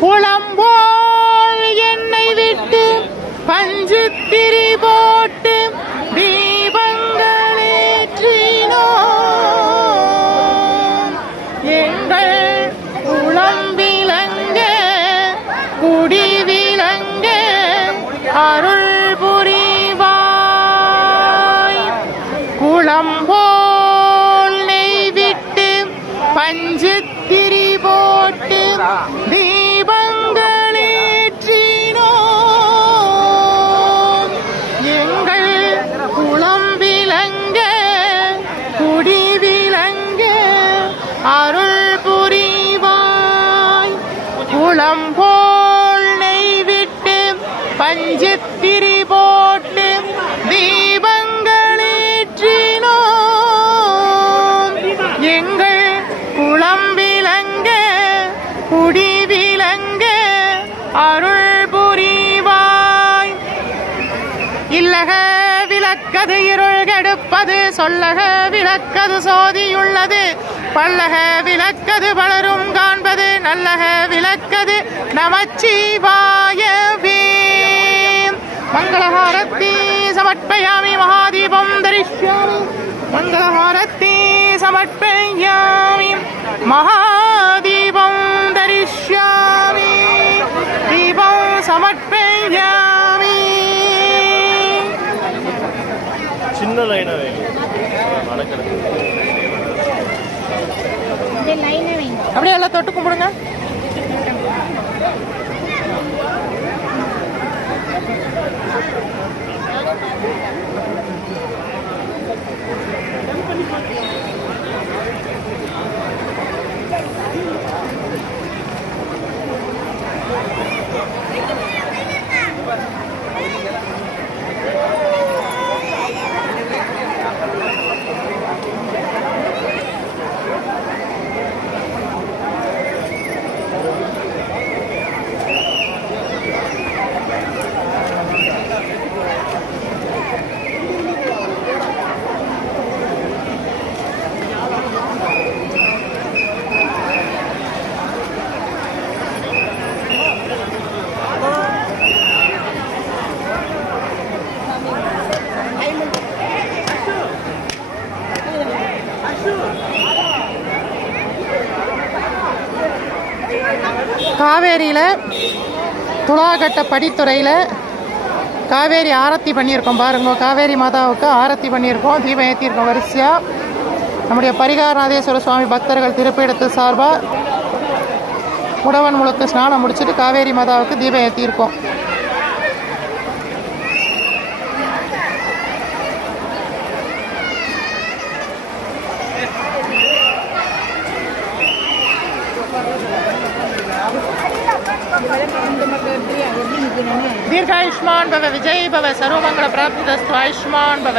புலம்போல் என்னை விட்டு பஞ்சு திரி போட்டு தீபங்களேற்றினோம். எங்கள் குளம் விளங்க குடி விளங்க அருள் புரிவாய். குளம்போல் நெய் விட்டு பஞ்சு திரி போட்டு தீபங்களேற்றினோம். எங்கள் குளம் விளங்க குடி விளங்க அருள் புரிவாய். குளம்போல் நெய் விட்டு பஞ்சு திரி போட்டு தீபங்களேற்றினோம். எங்கள் குளம் விளங்க குடி விளங்க அருள் புரிவாய். இல்லக விளக்கது இருள் கெடுப்பது சொல்லக விளக்கது சோதியுள்ளது பல்லக விளக்கது பலரும் காண்பது நல்லக விளக்கது நமச்சிவாயவே. மங்களஹாரத்தி சமர்ப்பயாமி மகாதீபம் தரிஷ்யாமி. மங்களஹாரத்தி சமர்ப்பயாமி மகாதீபம் தரிஷ்யாமி. தீபம் சமர்ப்பயாமி. சின்ன லைனாக நடக்கிறது அப்படியே எல்லாம் தொட்டு கும்பிடுங்க. காவேரியில் துலாகட்ட படித்துறையில் காவேரி ஆரத்தி பண்ணியிருக்கோம். பாருங்க, காவேரி மாதாவுக்கு ஆரத்தி பண்ணியிருக்கோம், தீபம் ஏற்றிருக்கோம் வரிசையாக. நம்முடைய பரிகாரநாதேஸ்வர சுவாமி பக்தர்கள் திருப்பீடத்து சார்பாக உடவன் முழுக்க ஸ்நானம் முடிச்சுட்டு காவேரி மாதாவுக்கு தீபம் ஏற்றிருக்கோம். दीर्घायुष्मान भव, विजयी भव, सर्वमंगल प्राप्तिरस्तु, आयुष्मान भव.